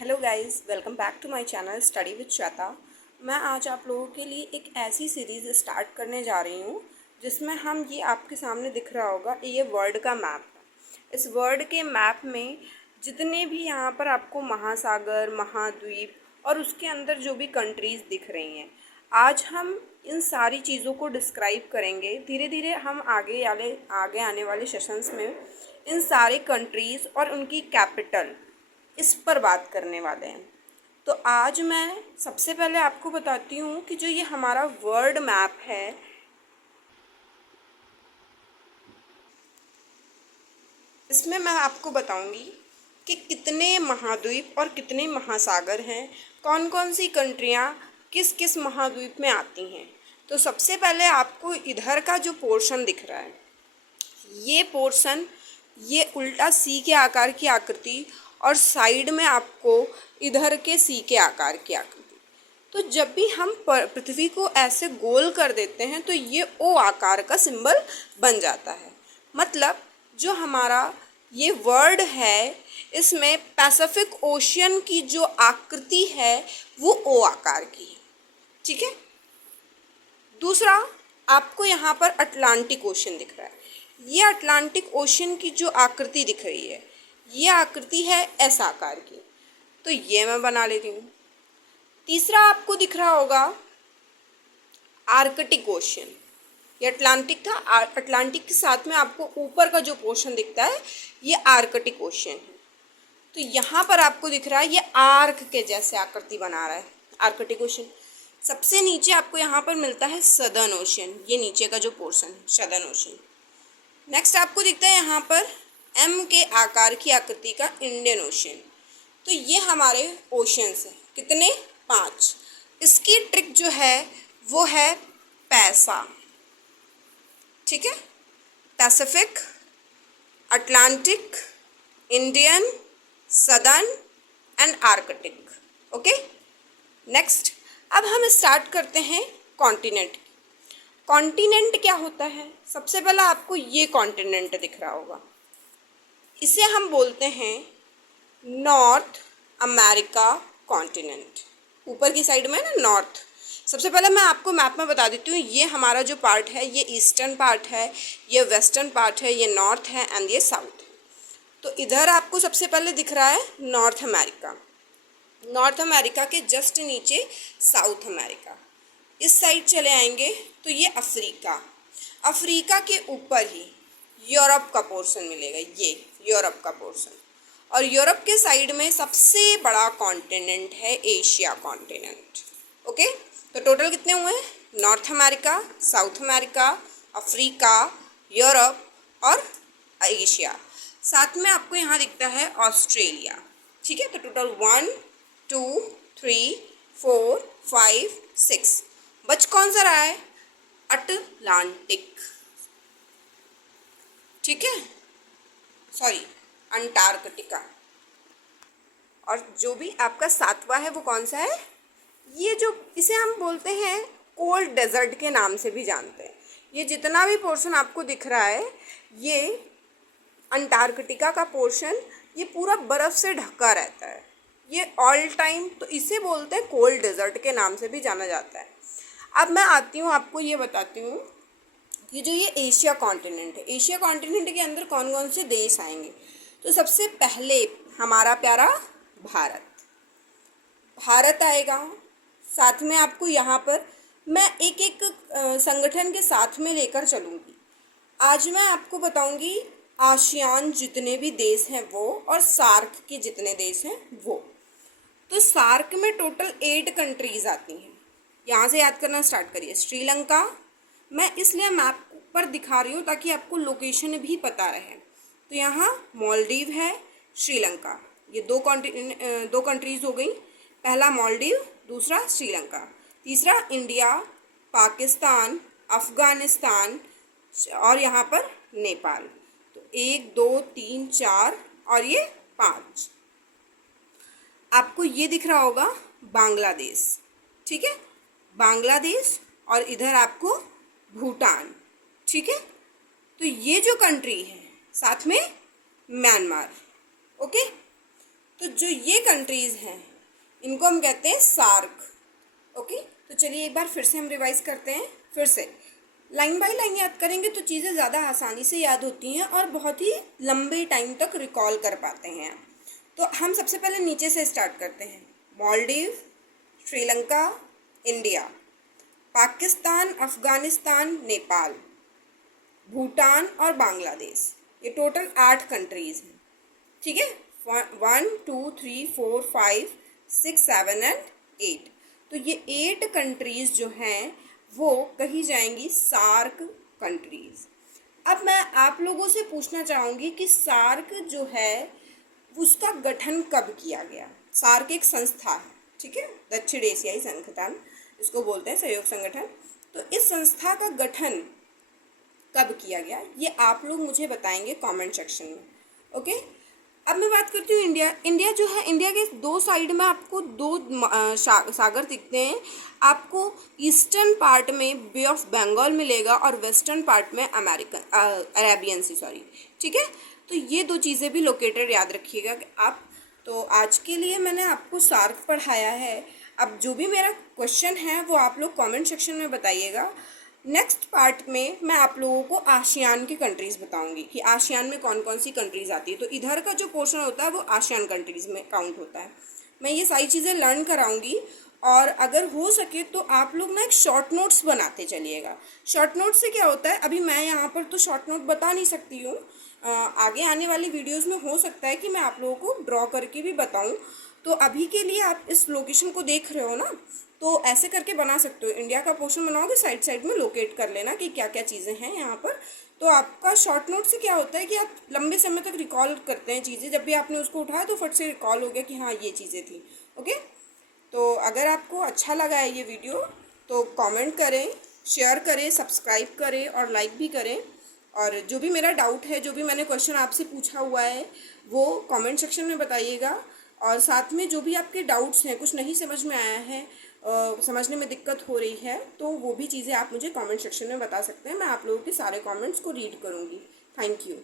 Hello guys, welcome back to my channel study with Shweta. मैं आज आप लोगों के लिए एक ऐसी सीरीज़ स्टार्ट करने जा रही हूँ जिसमें हम ये आपके सामने दिख रहा होगा, ये वर्ल्ड का मैप है। इस वर्ल्ड के मैप में जितने भी यहाँ पर आपको महासागर, महाद्वीप और उसके अंदर जो भी कंट्रीज़ दिख रही हैं, आज हम इन सारी चीज़ों को डिस्क्राइब करेंगे। धीरे धीरे हम आगे आने वाले सेशंस में इन सारे कंट्रीज़ और उनकी कैपिटल इस पर बात करने वाले हैं। तो आज मैं सबसे पहले आपको बताती हूँ कि जो ये हमारा वर्ल्ड मैप है, इसमें मैं आपको बताऊंगी कि कितने महाद्वीप और कितने महासागर हैं, कौन कौन सी कंट्रियाँ किस किस महाद्वीप में आती हैं। तो सबसे पहले आपको इधर का जो पोर्शन दिख रहा है, ये पोर्शन, ये उल्टा सी के आकार की आकृति और साइड में आपको इधर के सी के आकार की आकृति। तो जब भी हम पृथ्वी को ऐसे गोल कर देते हैं तो ये ओ आकार का सिंबल बन जाता है। मतलब जो हमारा ये वर्ल्ड है, इसमें पैसिफिक ओशियन की जो आकृति है वो ओ आकार की है। ठीक है। दूसरा, आपको यहाँ पर अटलांटिक ओशन दिख रहा है। ये अटलांटिक ओशन की जो आकृति दिख रही है, ये आकृति है एस आकार की, तो ये मैं बना लेती हूँ। तीसरा आपको दिख रहा होगा आर्कटिक ओशन। ये अटलांटिक था, अटलांटिक के साथ में आपको ऊपर का जो पोर्शन दिखता है ये आर्कटिक ओशन है। तो यहाँ पर आपको दिख रहा है ये आर्क के जैसे आकृति बना रहा है आर्कटिक ओशन। सबसे नीचे आपको यहाँ पर मिलता है सदर्न ओशन, ये नीचे का जो पोर्शन है सदर्न ओशन। नेक्स्ट आपको दिखता है यहाँ पर एम के आकार की आकृति का इंडियन ओशन। तो ये हमारे ओशंस हैं, कितने? 5। इसकी ट्रिक जो है वो है पैसा। ठीक है। Pacific, Atlantic, Indian, southern and Arctic. Okay. Next, अब हम स्टार्ट करते हैं कॉन्टिनेंट। कॉन्टिनेंट क्या होता है? सबसे पहला आपको ये कॉन्टिनेंट दिख रहा होगा, इसे हम बोलते हैं नॉर्थ अमेरिका कॉन्टिनेंट। ऊपर की साइड में ना नॉर्थ। सबसे पहले मैं आपको मैप में बता देती हूँ, ये हमारा जो पार्ट है ये ईस्टर्न पार्ट है, ये वेस्टर्न पार्ट है, ये नॉर्थ है एंड ये साउथ है। तो इधर आपको सबसे पहले दिख रहा है नॉर्थ अमेरिका। नॉर्थ अमेरिका के जस्ट नीचे साउथ अमेरिका। इस साइड चले आएंगे तो ये अफ्रीका। अफ्रीका के ऊपर ही यूरोप का पोर्शन मिलेगा, ये यूरोप का पोर्शन। और यूरोप के साइड में सबसे बड़ा कॉन्टिनेंट है एशिया कॉन्टिनेंट। ओके। तो टोटल कितने हुए? North America, south America, Africa, Europe और एशिया। साथ में आपको यहाँ दिखता है ऑस्ट्रेलिया। ठीक है। तो टोटल 1 2 3 4 5 6। बच कौन सा रहा है? अटलांटिक। ठीक है, सॉरी अंटार्कटिका। और जो भी आपका 7वां है वो कौन सा है? ये जो इसे हम बोलते हैं कोल्ड डेजर्ट के नाम से भी जानते हैं। ये जितना भी पोर्शन आपको दिख रहा है, ये अंटार्कटिका का पोर्शन, ये पूरा बर्फ़ से ढका रहता है, ये ऑल टाइम। तो इसे बोलते हैं कोल्ड डेजर्ट के नाम से भी जाना जाता है। अब मैं आती हूँ, आपको ये बताती हूँ कि जो ये एशिया कॉन्टिनेंट है, एशिया कॉन्टिनेंट के अंदर कौन कौन से देश आएंगे। तो सबसे पहले हमारा प्यारा भारत, भारत आएगा। साथ में आपको यहाँ पर मैं एक एक संगठन के साथ में लेकर चलूँगी। आज मैं आपको बताऊँगी आसियान जितने भी देश हैं वो, और सार्क के जितने देश हैं वो। तो सार्क में टोटल 8 कंट्रीज़ आती हैं। यहाँ से याद करना स्टार्ट करिए। श्रीलंका, मैं इसलिए मैप पर दिखा रही हूँ ताकि आपको लोकेशन भी पता रहे। तो यहाँ मालदीव है, श्रीलंका, ये दो कंट्रीज़ हो गई। पहला मालदीव, दूसरा श्रीलंका, तीसरा इंडिया, पाकिस्तान, अफ़गानिस्तान और यहाँ पर नेपाल। तो 1 2 3 4 और ये 5। आपको ये दिख रहा होगा बांग्लादेश। ठीक है, बांग्लादेश, और इधर आपको भूटान। ठीक है। तो ये जो कंट्री है, साथ में म्यांमार। ओके। तो जो ये कंट्रीज़ हैं इनको हम कहते हैं सार्क। ओके, तो चलिए एक बार फिर से हम रिवाइज करते हैं। फिर से लाइन बाय लाइन याद करेंगे तो चीज़ें ज़्यादा आसानी से याद होती हैं और बहुत ही लंबे टाइम तक रिकॉल कर पाते हैं। तो हम सबसे पहले नीचे से स्टार्ट करते हैं। मालदीव, श्रीलंका, इंडिया, पाकिस्तान, अफ़गानिस्तान, नेपाल, भूटान और बांग्लादेश। ये टोटल 8 कंट्रीज़ हैं। ठीक है, 1 2 3 4 5 6 7 एंड 8। तो ये 8 कंट्रीज़ जो हैं वो कही जाएंगी सार्क कंट्रीज़। अब मैं आप लोगों से पूछना चाहूँगी कि सार्क जो है उसका गठन कब किया गया। सार्क एक संस्था है, ठीक है, दक्षिण एशियाई संगठन इसको बोलते हैं, सहयोग संगठन। तो इस संस्था का गठन कब किया गया ये आप लोग मुझे बताएंगे कमेंट सेक्शन में। ओके, अब मैं बात करती हूँ इंडिया। इंडिया जो है, इंडिया के 2 साइड में आपको 2 सागर दिखते हैं। आपको ईस्टर्न पार्ट में बे ऑफ बंगाल मिलेगा और वेस्टर्न पार्ट में अरेबियन सी, सॉरी, ठीक है। तो ये 2 चीज़ें भी लोकेटेड याद रखिएगा कि आप। तो आज के लिए मैंने आपको सार्क पढ़ाया है। अब जो भी मेरा क्वेश्चन है वो आप लोग कमेंट सेक्शन में बताइएगा। नेक्स्ट पार्ट में मैं आप लोगों को आसियान की कंट्रीज़ बताऊंगी कि आसियान में कौन कौन सी कंट्रीज़ आती है। तो इधर का जो पोर्शन होता है वो आसियान कंट्रीज़ में काउंट होता है। मैं ये सारी चीज़ें लर्न कराऊंगी और अगर हो सके तो आप लोग ना एक शॉर्ट नोट्स बनाते चलिएगा। शॉर्ट नोट से क्या होता है, अभी मैं यहाँ पर तो शॉर्ट नोट बता नहीं सकती हूँ, आगे आने वाली वीडियोज़ में हो सकता है कि मैं आप लोगों को ड्रॉ करके भी बताऊँ। तो अभी के लिए आप इस लोकेशन को देख रहे हो ना, तो ऐसे करके बना सकते हो। इंडिया का पोर्शन बनाओगे, साइड साइड में लोकेट कर लेना कि क्या क्या चीज़ें हैं यहाँ पर। तो आपका शॉर्ट नोट से क्या होता है कि आप लंबे समय तक रिकॉल करते हैं चीज़ें। जब भी आपने उसको उठाया तो फट से रिकॉल हो गया कि हाँ ये चीज़ें थी। ओके, तो अगर आपको अच्छा लगा है ये वीडियो तो कमेंट करें, शेयर करें, सब्सक्राइब करें और लाइक भी करें। और जो भी मेरा डाउट है, जो भी मैंने क्वेश्चन आपसे पूछा हुआ है वो कमेंट सेक्शन में बताइएगा। और साथ में जो भी आपके डाउट्स हैं, कुछ नहीं समझ में आया है, समझने में दिक्कत हो रही है, तो वो भी चीज़ें आप मुझे कमेंट सेक्शन में बता सकते हैं। मैं आप लोगों के सारे कमेंट्स को रीड करूँगी। Thank you.